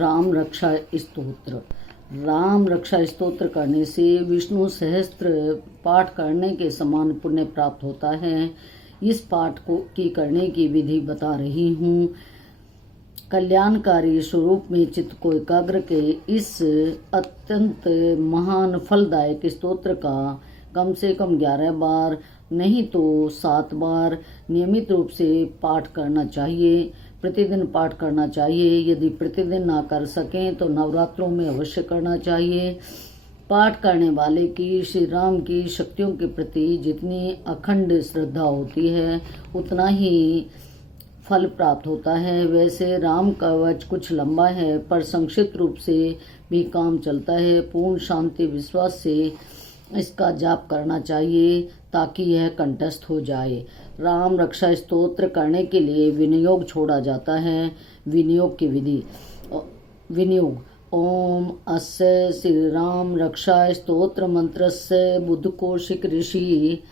राम रक्षा स्तोत्र। राम रक्षा स्तोत्र करने से विष्णु सहस्त्र पाठ करने के समान पुण्य प्राप्त होता है। इस पाठ की करने की विधि बता रही हूँ। कल्याणकारी स्वरूप में चित्त को एकाग्र के इस अत्यंत महान फलदायक स्तोत्र का कम से कम 11 बार नहीं तो 7 बार नियमित रूप से पाठ करना चाहिए। प्रतिदिन पाठ करना चाहिए। यदि प्रतिदिन ना कर सकें तो नवरात्रों में अवश्य करना चाहिए। पाठ करने वाले की श्री राम की शक्तियों के प्रति जितनी अखंड श्रद्धा होती है उतना ही फल प्राप्त होता है। वैसे राम कवच कुछ लंबा है पर संक्षिप्त रूप से भी काम चलता है। पूर्ण शांति विश्वास से इसका जाप करना चाहिए ताकि यह कंठस्थ हो जाए। राम रक्षा स्तोत्र करने के लिए विनियोग छोड़ा जाता है। विनियोग की विधि। विनियोग। ओम अस्य श्री राम रक्षा स्तोत्र मंत्रस्य बुद्धकोशिक ऋषि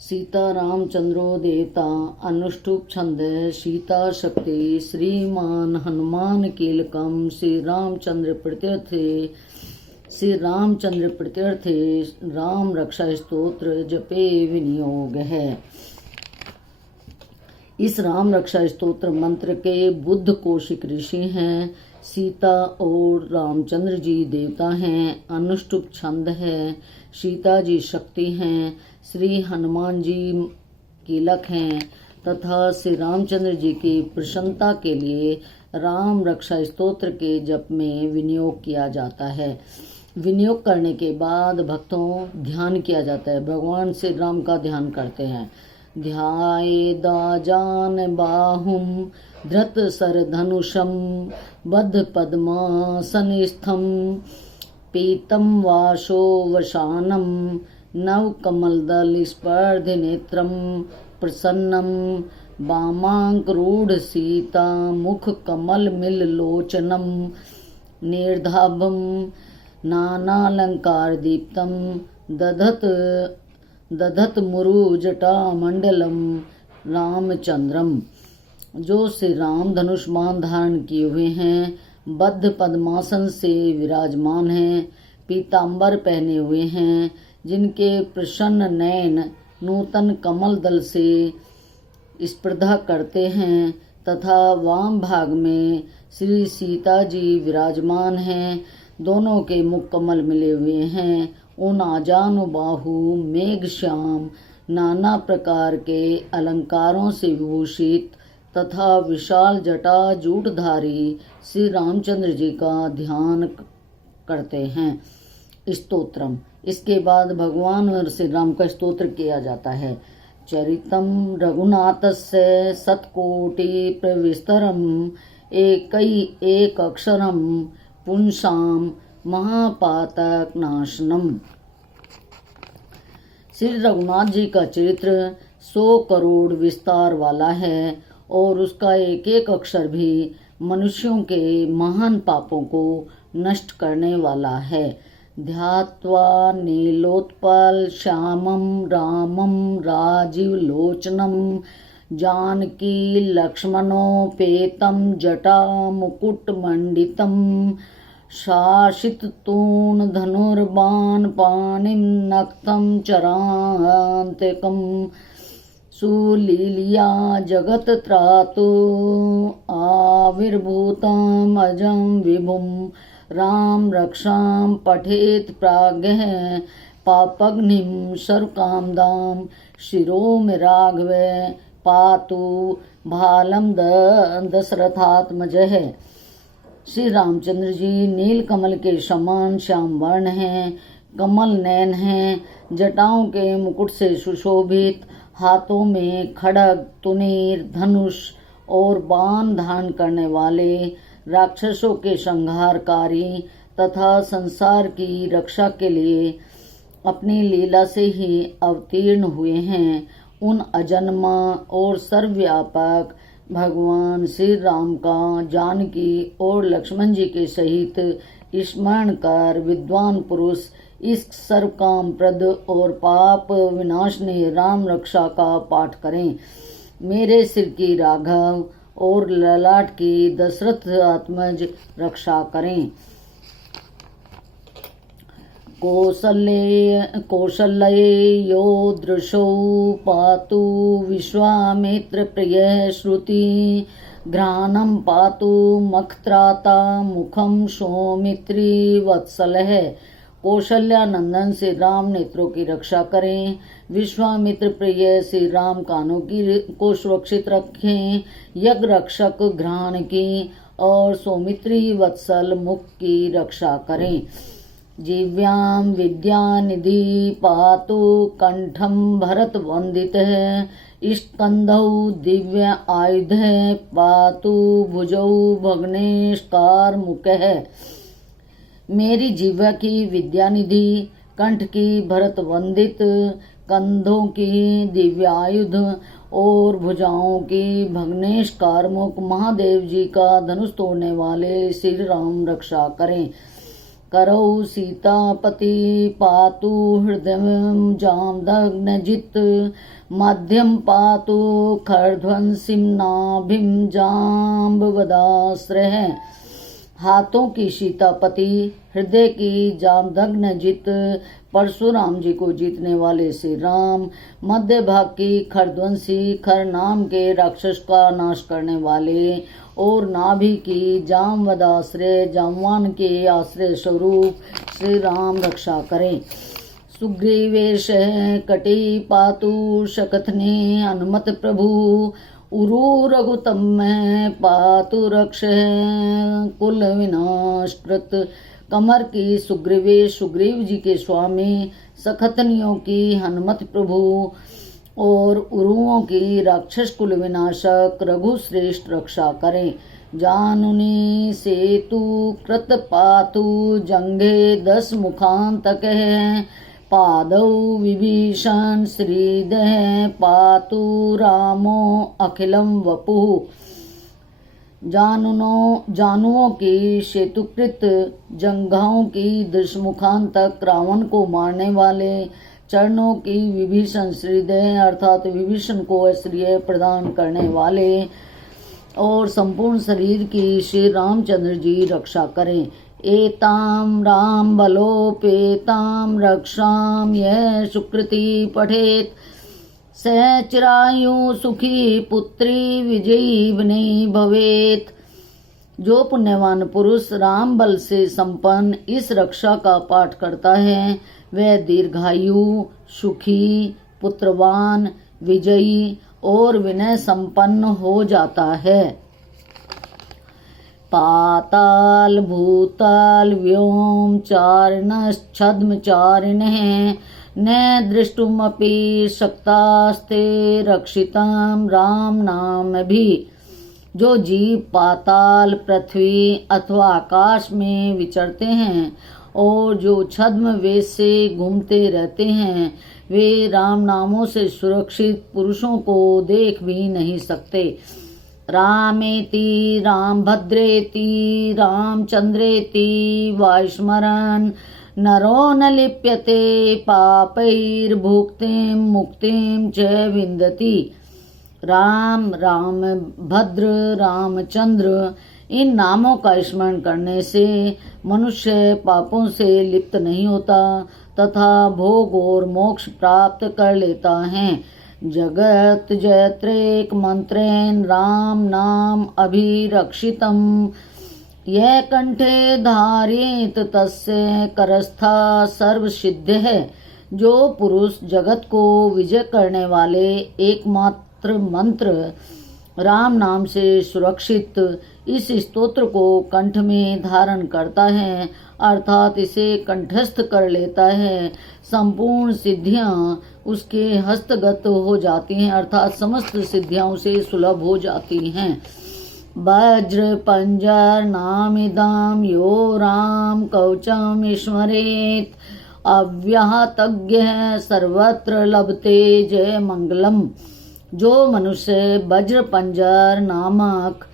सीता रामचंद्रो देवता अनुष्टुप छंद सीता शक्ति श्रीमान हनुमान कीलकम श्री रामचंद्र प्रत्यर्थे राम रक्षा स्तोत्र जपे विनियोग है। इस राम रक्षा स्तोत्र मंत्र के बुद्ध कोशिक ऋषि हैं। सीता और रामचंद्र जी देवता हैं। अनुष्टुप छंद है। सीता जी शक्ति हैं। श्री हनुमान जी कीलक हैं तथा श्री रामचंद्र जी की प्रसन्नता के लिए राम रक्षा स्तोत्र के जप में विनियोग किया जाता है। विनियोग करने के बाद भक्तों ध्यान किया जाता है। भगवान श्री राम का ध्यान करते हैं। ध्यायेदाजान बाहुम धृत सर धनुषम बद्ध पद्मासनस्थम पीतम वाशो वशानम नव कमलदल स्पर्ध नेत्रम प्रसन्नम वामांकरूढ़ सीता मुख कमल मिल लोचनम निर्धाभम नानालंकार दीप्तम दधत मुरु जटा मंडलम रामचंद्रम। जो श्री राम धनुष्मान धारण किए हुए हैं, बद्ध पद्मासन से विराजमान हैं, पीतांबर पहने हुए हैं, जिनके प्रसन्न नयन नूतन कमल दल से स्पर्धा करते हैं तथा वाम भाग में श्री सीता जी विराजमान हैं। दोनों के मुख कमल मिले हुए हैं। उन आजानु बाहु मेघ श्याम नाना प्रकार के अलंकारों से विभूषित तथा विशाल जटा जूटधारी श्री रामचंद्र जी का ध्यान करते हैं। स्तोत्रम। इसके बाद भगवान श्री राम का स्तोत्र किया जाता है। चरितम रघुनाथस्य शतकोटि प्रविस्तरम एक अक्षरम पुंसाम महापातक नाशनम। श्री रघुनाथ जी का चरित्र 100 करोड़ विस्तार वाला है और उसका एक एक अक्षर भी मनुष्यों के महान पापों को नष्ट करने वाला है। ध्यात्वा नीलोत्पल श्यामम रामम राजीव लोचनम जानकी लक्ष्मणोपेतम जटा मुकुट मंडितम शासित तूण धनुर्बाण पाणिम नक्तम चरांतिकम सुलीलिया जगत त्रातु आविर्भूतम अजम विभुम राम रक्षाम पठेत प्राज्ञः पापग्निम सर्वकामदाम शिरो में राघव पातु भालम दशरथात्मजः। श्री रामचंद्र जी नील कमल के समान श्याम वर्ण हैं, कमल नयन हैं, जटाओं के मुकुट से सुशोभित, हाथों में खड्ग तुनीर धनुष और बाण धारण करने वाले, राक्षसों के संहारकारी तथा संसार की रक्षा के लिए अपनी लीला से ही अवतीर्ण हुए हैं। उन अजन्मा और सर्वव्यापक भगवान श्री राम का जानकी और लक्ष्मण जी के सहित स्मरण कर विद्वान पुरुष इस सर्वकाम प्रद और पाप विनाशनी राम रक्षा का पाठ करें। मेरे सिर की राघव और ललाट की दशरथ आत्मज रक्षा करें। कौसल्यो दृशो पातु विश्वामित्र प्रिय श्रुति घ्राणं पातु मखत्राता मुखम सौमित्री वत्सलः। कौशल्यानंदन श्री राम नेत्रों की रक्षा करें, विश्वामित्र प्रिय श्री राम कानों को सुरक्षित रखें, यज्ञ रक्षक घ्राण की और सौमित्री वत्सल मुख की रक्षा करें। जीव्याम विद्यानिधि पातु कंठम भरत वंदित है, स्कंधौ दिव्य आयुध पातु भुजौ भग्नेशकार मुख है। मेरी जिह्वा की विद्यानिधि, कंठ की भरत वंदित, कंधों की दिव्य आयुध और भुजाओं की भग्नेश कारमुख महादेव जी का धनुष तोड़ने वाले श्री राम रक्षा करें। करौ सीतापति पातु हृदय जामदग्नजित, मध्यम पातु खरध्वंसिम नाभिम जाम्बवदाश्रय। हाथों की सीतापति, हृदय की जामदग्न जित, परशुराम जी को जीतने वाले श्री राम, मध्य भाग की खरध्वंसी, खर नाम के राक्षस का नाश करने वाले और नाभि की जामवदाश्रय, जामवान के आश्रय स्वरूप श्री राम रक्षा करें। सुग्रीवेश कटी पातु शकथने हनुमत प्रभु, उरु रघुतम पातु रक्ष कुल विनाशकृत। कमर की सुग्रीवेश, सुग्रीव जी के स्वामी, सखतनियों की हनुमत प्रभु और उरुओं की राक्षस कुल विनाशक रघु श्रेष्ठ रक्षा करें। जानुनी सेतु कृत पातु जंघे 10 मुखांतक है, पादौ विभीषण श्रीदह पातु रामो अखिलम वपुः। जानुओं की सेतुकृत जंघाओं की 10 मुखांतक रावण को मारने वाले, चरणों की विभीषण श्रीदह अर्थात विभीषण को ऐश्वर्य प्रदान करने वाले और संपूर्ण शरीर की श्री रामचंद्र जी रक्षा करें। एताम राम बलोपेताम रक्षाम यह सुकृति पठेत, सह चिरायु सुखी पुत्री विजयी बनी भवेत। जो पुण्यवान पुरुष राम बल से संपन्न इस रक्षा का पाठ करता है वह दीर्घायु, सुखी, पुत्रवान, विजयी और विनय संपन्न हो जाता है। पाताल भूताल व्योम चारिणश्छद्म चारिणः, न दृष्टुमपि शक्तास्ते रक्षिताम राम नाम भी। जो जीव पाताल, पृथ्वी अथवा आकाश में विचरते हैं और जो छद्म वेश से घूमते रहते हैं वे राम नामों से सुरक्षित पुरुषों को देख भी नहीं सकते। रामेति रामभद्रेति रामचंद्रेति वायुस्मरन्, नरो न लिप्यते पापैर्भुक्तिं मुक्तिं च विन्दति। राम, राम भद्र, रामचंद्र इन नामों का स्मरण करने से मनुष्य पापों से लिप्त नहीं होता तथा भोग और मोक्ष प्राप्त कर लेता है। जगत जयत्रेक मंत्रेण राम नाम अभिरक्षितम, यह कंठे धारित तस्य करस्था सर्व सिद्ध है। जो पुरुष जगत को विजय करने वाले एकमात्र मंत्र राम नाम से सुरक्षित इस स्तोत्र को कंठ में धारण करता है अर्थात इसे कंठस्थ कर लेता है, संपूर्ण सिद्धियां उसके हस्तगत हो जाती हैं अर्थात समस्त सिद्धियां उसे सुलभ हो जाती हैं। वज्र पंजर नामिदाम यो राम कवचम स्मरेत, अव्याहतज्ञ सर्वत्र लभते जय मंगलम। जो मनुष्य वज्र पंजर नामक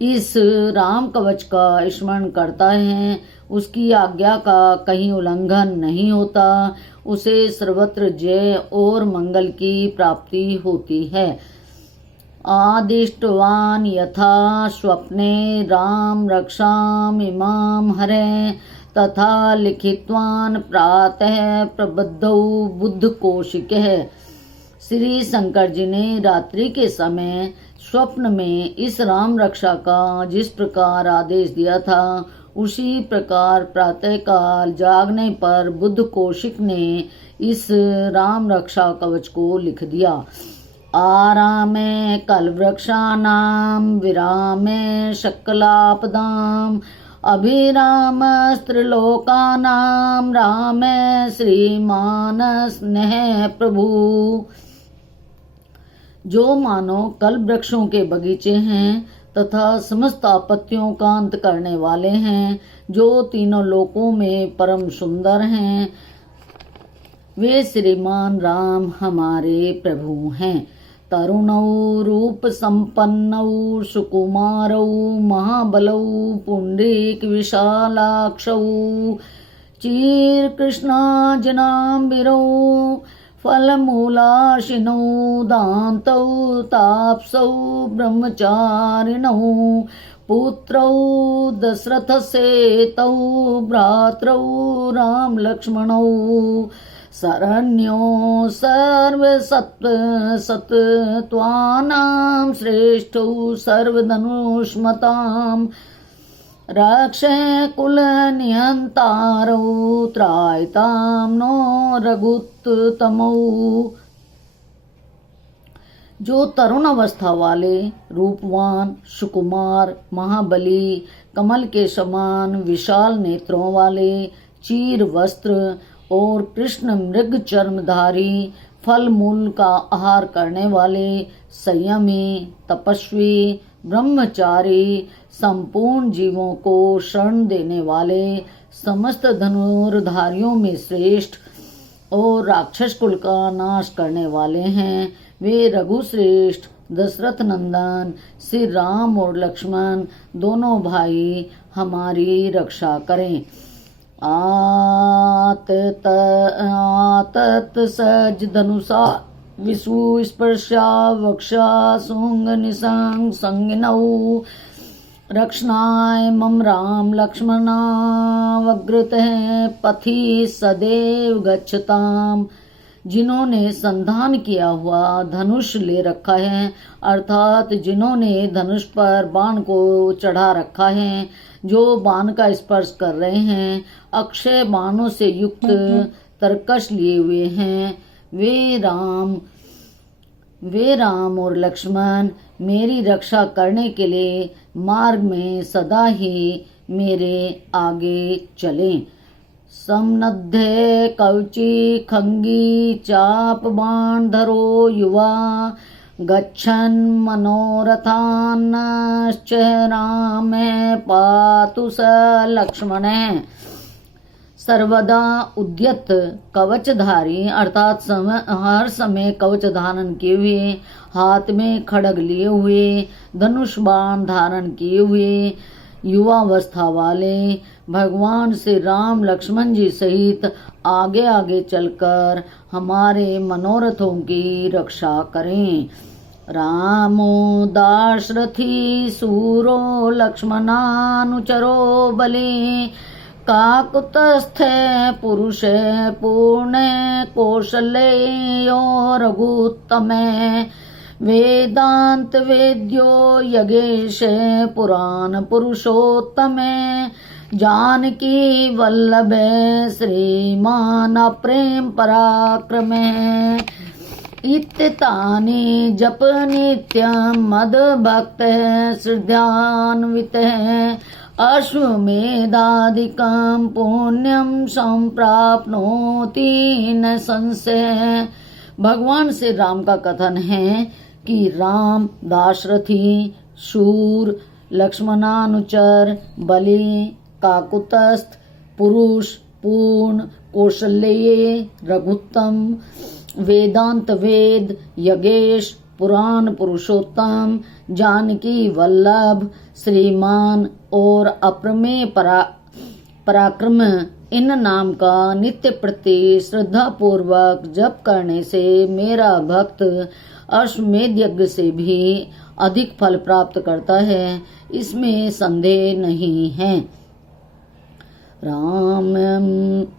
इस राम कवच का स्मरण करता है उसकी आज्ञा का कहीं उल्लंघन नहीं होता, उसे सर्वत्र जय और मंगल की प्राप्ति होती है। आदिष्टवान् यथा स्वप्ने राम रक्षाम इमाम हरे तथा लिखितवान् प्रातः प्रबुद्धौ बुद्ध कौशिकः। श्री शंकर जी ने रात्रि के समय स्वप्न में इस राम रक्षा का जिस प्रकार आदेश दिया था, उसी प्रकार प्रातःकाल जागने पर बुद्ध कौशिक ने इस राम रक्षा कवच को लिख दिया। आरामे कलवृक्षाणां विरामे शकलापदाम् अभिरामस्त्रिलोकानां रामे श्रीमान स्नेह प्रभु। जो मानो कल्प वृक्षों के बगीचे हैं तथा समस्त आपत्तियों का अंत करने वाले हैं, जो तीनों लोकों में परम सुंदर हैं, वे श्रीमान राम हमारे प्रभु हैं। तरुणौ रूप संपन्नौ सुकुमारौ महाबलौ पुंडरीक विशालाक्षौ चीर कृष्णाजनाम्बिरौ फलमूलाशिनौ दान्तौ तापसौ ब्रह्मचारिणौ पुत्रौ दशरथसेतौ भ्रातरौ राम लक्ष्मणौ शरण्यो सर्वसत्त्वानां श्रेष्ठौ सर्वधनुष्मतां रक्षे कुलनियन्तारौ त्रायतां नो रघुत्तमौ। जो तरुण अवस्था वाले, रूपवान, सुकुमार, महाबली, कमल के समान विशाल नेत्रों वाले, चीर वस्त्र और कृष्ण मृग चर्मधारी, फल मूल का आहार करने वाले, संयमी, तपस्वी, ब्रह्मचारी, संपूर्ण जीवों को शरण देने वाले, समस्त धनुर्धारियों में श्रेष्ठ और राक्षस कुल का नाश करने वाले हैं, वे रघुश्रेष्ठ दशरथ नंदन श्री राम और लक्ष्मण दोनों भाई हमारी रक्षा करें। आतत सज धनुषा विषु स्पर्शा वक्षा सुंग निसंग संगिनौ रक्षणाय मम राम लक्ष्मणावग्रतः पथि सदैव गच्छताम। जिन्होंने संधान किया हुआ धनुष ले रखा है, अर्थात जिन्होंने धनुष पर बाण को चढ़ा रखा है, जो बाण का स्पर्श कर रहे हैं, अक्षय बाणों से युक्त तरकश लिए हुए हैं, वे राम और लक्ष्मण मेरी रक्षा करने के लिए मार्ग में सदा ही मेरे आगे चलें। समनद्धे कवची खंगी चाप बाण धरो युवा गच्छन् मनोरथान्श्च राम पातु स लक्ष्मण। सर्वदा उद्यत कवचधारी अर्थात हर समय कवच धारण किए हुए, हाथ में खड्ग लिए हुए, धनुष बाण धारण किए हुए, युवावस्था वाले भगवान श्री राम लक्ष्मण जी सहित आगे आगे चलकर हमारे मनोरथों की रक्षा करें। रामो दाशरथी सूरो लक्ष्मणानुचरो बलि काकुतस्थे पुरुषे पूर्णे कौशलेयो रघुत्तमे वेदांत वेद्यो यगेश पुराण पुरुषोत्तमे जानकी वल्लभे श्रीमान प्रेम पराक्रमे इत्तानि जप नित्यं मद भक्त श्रद्धान्वित अश्वमेधादिकं पुण्यं संप्राप्नोति न संशय। भगवान श्री राम का कथन है कि राम दाशरथी, शूर, लक्ष्मणानुचर, बलि, काकुतस्थ, पुरुष, पूर्ण, कौशल्य, रघुत्तम, वेदांत वेद, यगेश, पुराण पुरुषोत्तम, जानकी वल्लभ, श्रीमान और अप्रमेय पराक्रम, इन नाम का नित्य प्रति श्रद्धा पूर्वक जप करने से मेरा भक्त अश्वमेध यज्ञ से भी अधिक फल प्राप्त करता है, इसमें संदेह नहीं है।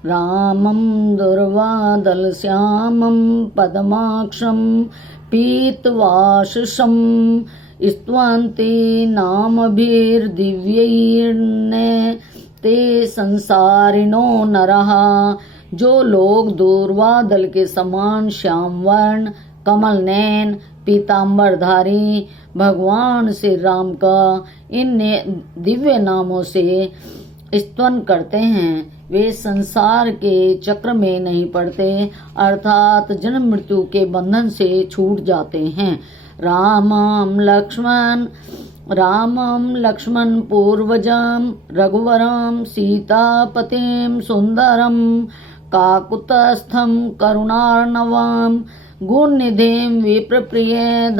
रामं दुर्वादल श्यामं पद्माक्षं पीतवाशसं स्तुवन्ति नामभिर्दिव्यैर्ते संसारिणो नरः। जो लोग दूर्वादल के समान श्याम वर्ण, कमल नयन, पीताम्बरधारी भगवान श्री राम का इन दिव्य नामों से स्तवन करते हैं, वे संसार के चक्र में नहीं पड़ते, अर्थात जन्म मृत्यु के बंधन से छूट जाते हैं। रामं लक्ष्मण पूर्वजं रघुवरं सीतापतिं सुंदरं काकुत्स्थं करुणार्णवं गुणनिधिं विप्रप्रियां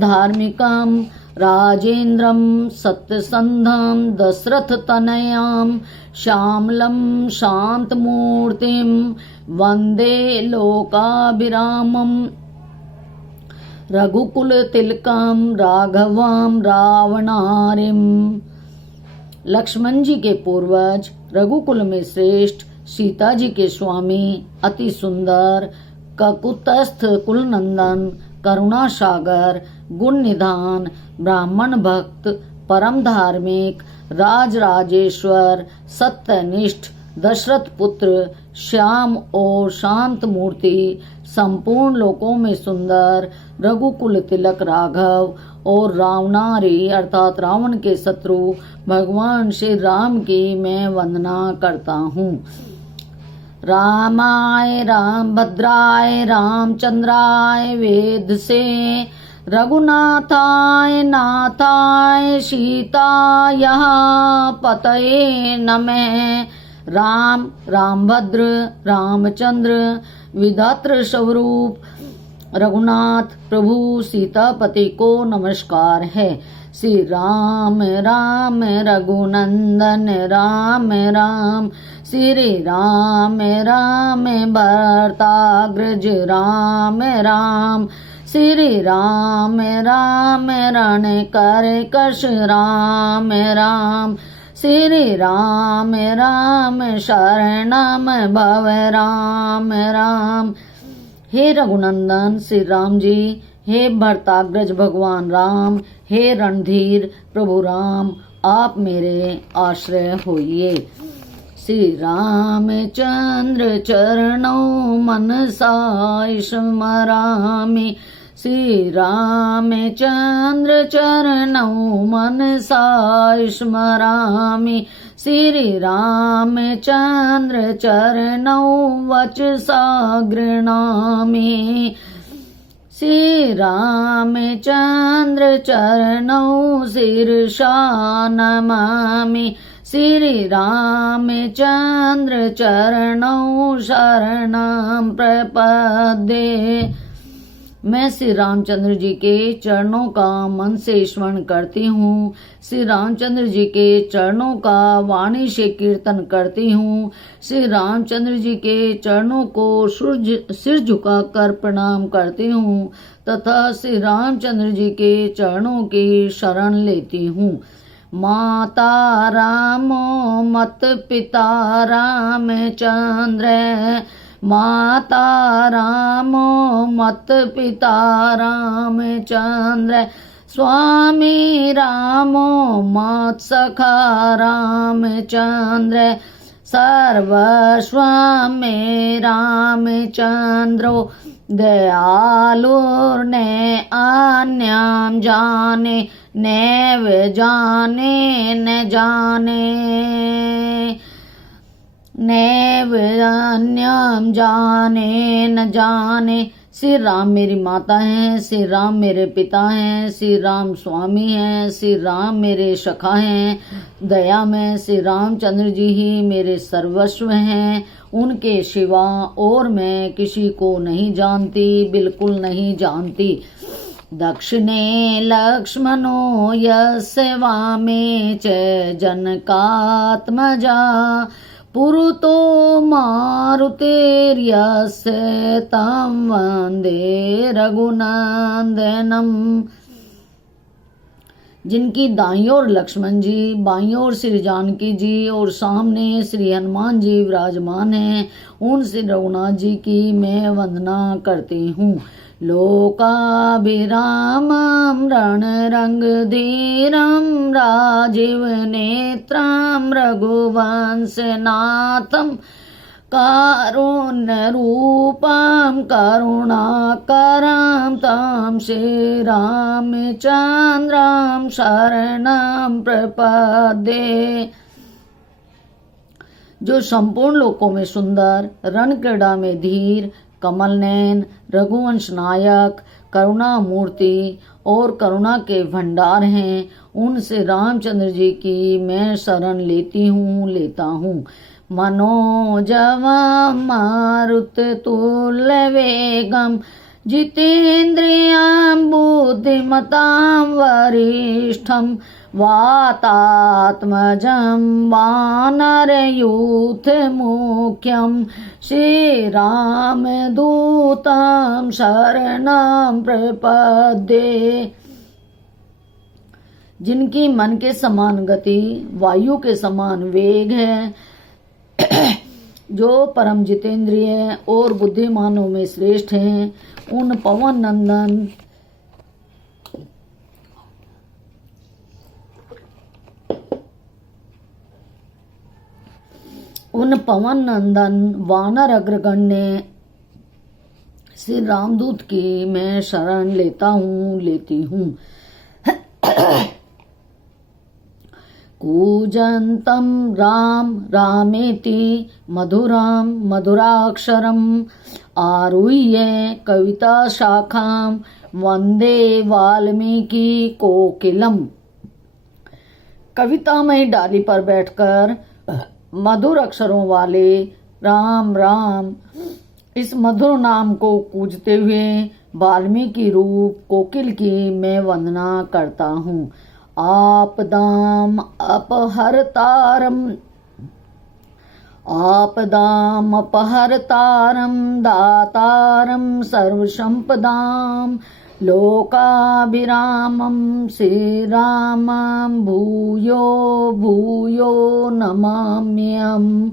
धार्मिकं राजेन्द्रं सत्यसन्धं दशरथतनयां श्यामलं शान्तमूर्तिं वन्दे लोकाभिरामं रघुकुलतिलकं राघवं रावणारिं। लक्ष्मण जी के पूर्वज, रघुकुल में श्रेष्ठ, सीता जी के स्वामी, अति सुंदर, ककुत्स्थ कुलनंदन, करुणा सागर, गुण निधान, ब्राह्मण भक्त, परम धार्मिक, राजराजेश्वर, सत्यनिष्ठ, दशरथ पुत्र, श्याम और शांत मूर्ति, संपूर्ण लोकों में सुंदर, रघुकुल तिलक राघव और रावणारी अर्थात रावण के शत्रु भगवान श्री राम की मैं वंदना करता हूँ। रामाय रामभद्राय रामचंद्राय वेधसे रघुनाथाय नाथाय सीतायाः पतये नमः। रामभद्र रामचंद्र विधात्र स्वरूप रघुनाथ प्रभु सीतापति को नमस्कार है। श्री राम राम रघुनंदन राम राम, श्री राम राम भरताग्रज राम राम, श्री राम राम रण कर कश राम राम, श्री राम राम शरणम भव राम राम। हे रघुनंदन श्री राम जी, हे भरताग्रज भगवान राम, हे रणधीर प्रभु राम, आप मेरे आश्रय होइए। श्री रामचंद्र चरणों मनसा स्मरामि, श्री रामचंद्र चरणों मनसा स्मरामि, श्री रामचंद्र चरणों वचसा गृह्णामि, श्री रामचंद्र चरणों शीर्षा नमामि, श्री रामचंद्र चरणों शरणं प्रपद्ये। मैं श्री रामचंद्र जी के चरणों का मन से स्मरण करती हूँ, श्री रामचंद्र जी के चरणों का वाणी से कीर्तन करती हूँ, श्री रामचंद्र जी के चरणों को सिर झुकाकर प्रणाम करती हूँ तथा श्री रामचंद्र जी के चरणों की शरण लेती हूँ। माता रामो मत पिता रामचंद्र, माता रामो मत पिता रामचंद्र, स्वामी रामो मत सखा रामचंद्र, सर्वस्व में रामचंद्रो दयालुर्ने अन्यम जाने नैव जाने न जाने, नैव अन्यम जाने न जाने। श्री राम मेरी माता हैं, श्री राम मेरे पिता हैं, श्री राम स्वामी हैं, श्री राम मेरे सखा हैं, दया में श्री रामचंद्र जी ही मेरे सर्वस्व हैं, उनके सिवा और मैं किसी को नहीं जानती, बिल्कुल नहीं जानती। दक्षिणे लक्ष्मणो यस्य वामे च जनकात्मजा, पुरुतो मारुतेर्यस्य तं वन्दे रघुनन्दनम्। जिनकी दाईं ओर लक्ष्मण जी, बाईं ओर श्री जानकी जी और सामने श्री हनुमान जी विराजमान हैं, उन श्री रघुनाथ जी की मैं वंदना करती हूँ। लोकाभिरामं रणरंगधीरं राजीव नेत्रं रघुवंशनाथं कारुण्यरूपं करुणाकरं तं श्रीरामचन्द्रं शरणं प्रपद्ये। जो संपूर्ण लोकों में सुंदर, रण क्रीड़ा में धीर, कमल नयन, रघुवंश नायक, करुणा मूर्ति और करुणा के भंडार हैं, उनसे रामचंद्र जी की मैं शरण लेता हूँ। मनोजवं मारुततुल्यवेगं जितेन्द्रियं बुद्धिमतां वरिष्ठं वातात्मजं वानरयूथमुख्यं श्रीरामदूतं शरणं प्रपद्ये। जिनकी मन के समान गति, वायु के समान वेग है, जो परम जितेंद्रिय और बुद्धिमानों में श्रेष्ठ हैं, उन पवन नंदन वानर अग्रगण ने श्री रामदूत की मैं शरण लेती हूँ। कूजन्तं राम रामेति मधुरं मधुराक्षरम् आरुह्य कविताशाखां वन्दे वाल्मीकि कोकिलम्। कवितामयी डाली पर बैठकर मधुर अक्षरों वाले राम राम इस मधुर नाम को पूजते हुए वाल्मीकि रूप कोकिल की मैं वंदना करता हूँ। आपदाम अपहरतारं दातारं सर्वसंपदां लोकाभिरामं श्रीरामं भूयो भूयो नमाम्यहम्।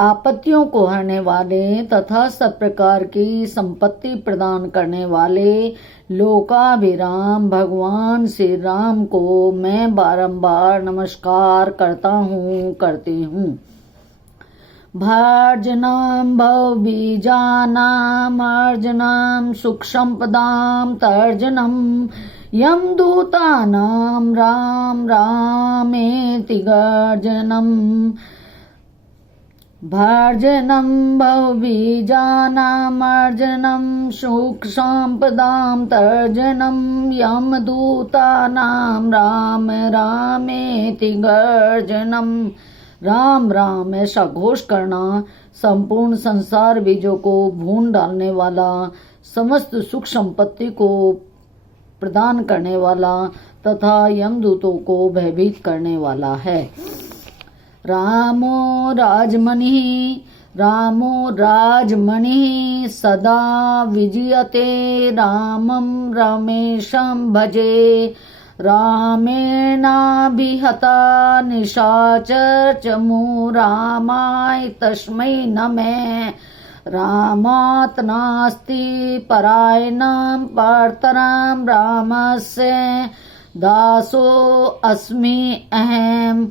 आपत्तियों को हरने वाले तथा सब प्रकार की संपत्ति प्रदान करने वाले लोकाभिराम भगवान श्री राम को मैं बारंबार नमस्कार करती हूँ। भर्जनम भवबीजानाम अर्जनम सुख संपदाम तर्जनम यम दूतानाम राम रामेति गर्जनम। भर्जनं भवबीजानामर्जनं सुख संपदां तर्जनं यमदूतानां राम रामेति गर्जनम। राम राम ऐसा घोष करना संपूर्ण संसार बीजों को भून डालने वाला, समस्त सुख संपत्ति को प्रदान करने वाला तथा यमदूतों को भयभीत करने वाला है। रामो राजमणिः सदा विजयते रामं रमेशं भजे। रामेणाभिहता निशाचरचमू रामाय तस्मै नमः। रामात् नास्ति परायणं परतरं रामस्य दासो अस्मि अहम्।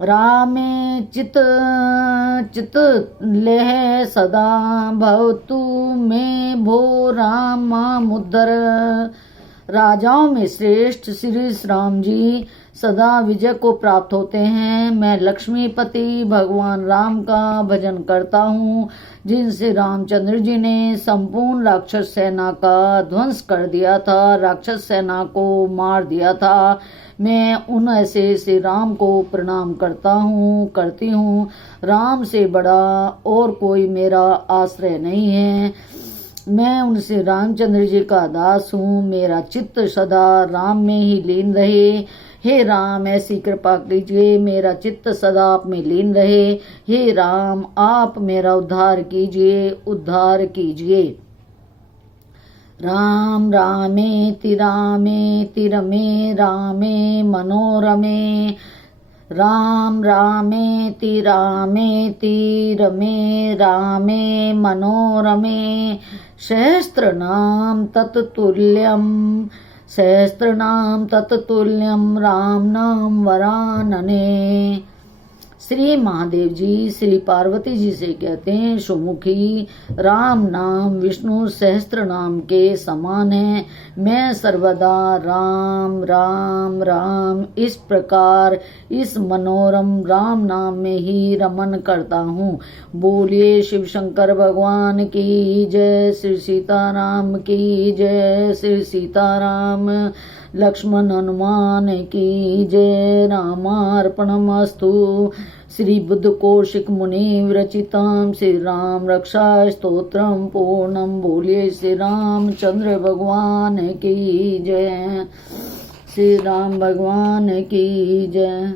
रामे चित लेह सदा भवतु मे भो रामामुद्धर। राजाओं में श्रेष्ठ श्री राम जी सदा विजय को प्राप्त होते हैं। मैं लक्ष्मीपति भगवान राम का भजन करता हूँ, जिनसे रामचंद्र जी ने संपूर्ण राक्षस सेना का ध्वंस कर दिया था, राक्षस सेना को मार दिया था। मैं उन ऐसे श्री राम को प्रणाम करती हूँ। राम से बड़ा और कोई मेरा आश्रय नहीं है। मैं उनसे रामचंद्र जी का दास हूँ। मेरा चित्त सदा राम में ही लीन रहे। हे राम ऐसी कृपा कीजिए, मेरा चित्त सदा आप में लीन रहे। हे राम आप मेरा उद्धार कीजिए, उद्धार कीजिए। राम रामेति रामेति रमे रामे मनोरमे। राम रामेति रामेति रमे रामे मनोरमे। सहस्रनाम तत्तुल्यम, सहस्रनाम तत्तुल्यम राम नाम वरानने। श्री महादेव जी श्री पार्वती जी से कहते हैं, सुमुखी राम नाम विष्णु सहस्त्र नाम के समान है। मैं सर्वदा राम राम राम इस प्रकार इस मनोरम राम नाम में ही रमन करता हूँ। बोलिए शिव शंकर भगवान की जय, श्री सीताराम की जय, श्री सीताराम लक्ष्मण हनुमान की जय। रामार्पणमस्तु। श्री बुद्ध कौशिक मुनि विरचितम श्री राम रक्षा स्तोत्रम पूर्णम। बोलिए श्री रामचंद्र भगवान की जय, श्री राम भगवान की जय।